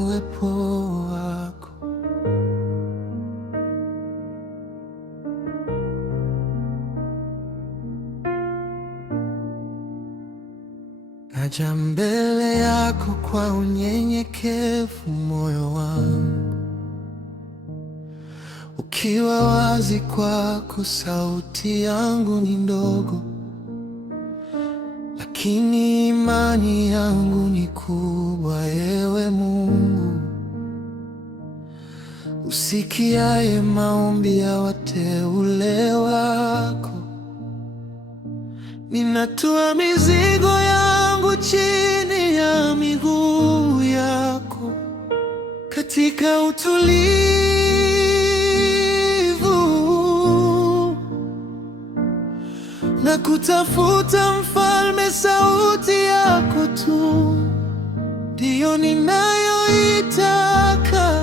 uwepo wako. Naja mbele yako kwa unyenyekevu, moyo wangu ukiwa wazi kwako. Sauti yangu ni ndogo, lakini imani yangu ni kubwa. Ewe Mungu usikiaye maombi ya wateule wako, ninatua mizigo yangu chini ya miguu yako. Katika utulivu na kutafuta Mfalme, sauti yako tu ndiyo ninayoitaka.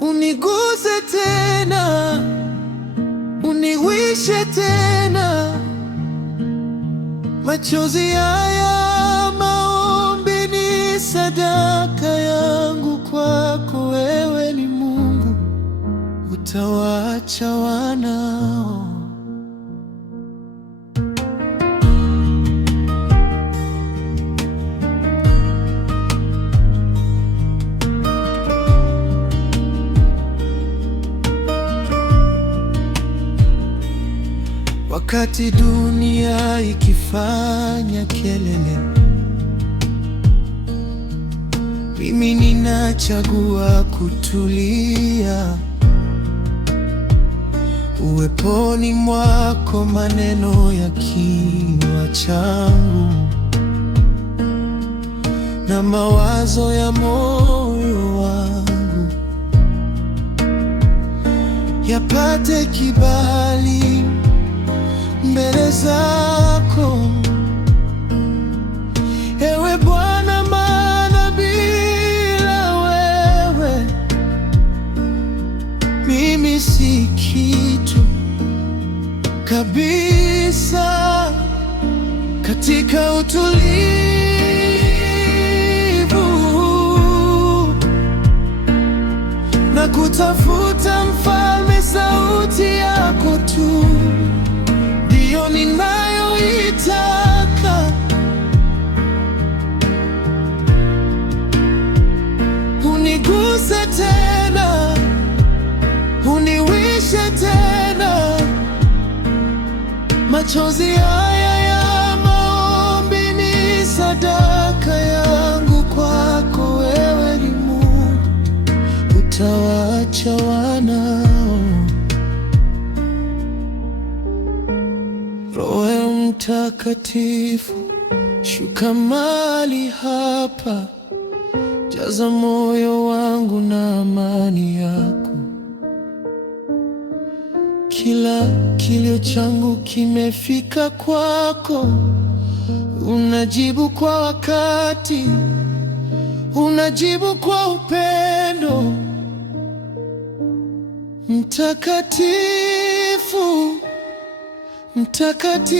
Uniguse tena, uniwishe tena. Machozi haya maombi ni sadaka yangu kwako. Wewe ni Mungu, utawaacha wanao. Wakati dunia ikifanya kelele, mimi ninachagua kutulia. Uweponi mwako maneno ya kinywa changu na mawazo ya moyo wangu yapate kibali mbele zako. Ewe Bwana, maana bila wewe mimi si kitu kabisa. Katika utulivu na kutafuta Mfalme, sauti yako tu ndiyo ninayoitaka. Uniguse tena, uniwishe tena. Machozi haya ya maombi ni sadaka yangu kwako. Wewe ni Mungu, utawaacha wanao. Roho Mtakatifu, shuka mahali hapa, jaza moyo wangu na amani yako. Kila kilio changu kimefika kwako. Unajibu kwa wakati, unajibu kwa upendo. Mtakatifu, Mtakatifu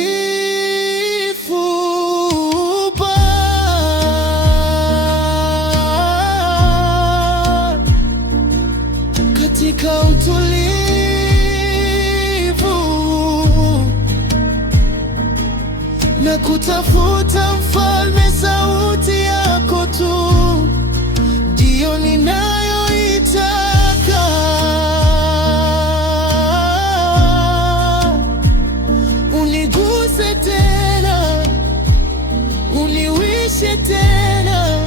Baba, katika utulivu na kutafuta Mfalme, sauti yako tu ndiyo ninayoitaka. Uniguse tena, uniwishe tena.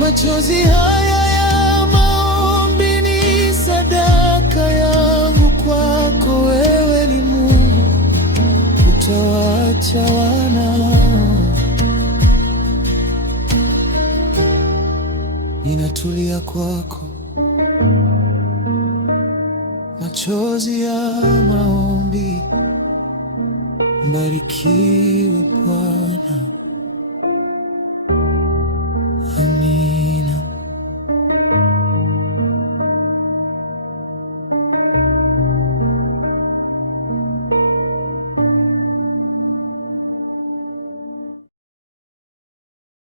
Machozi haya ya maombi ni sadaka yangu kwako. Wewe ni Mungu, utawaacha wanao. Ninatulia kwako, machozi ya maombi. Mbarikiwe Bwana.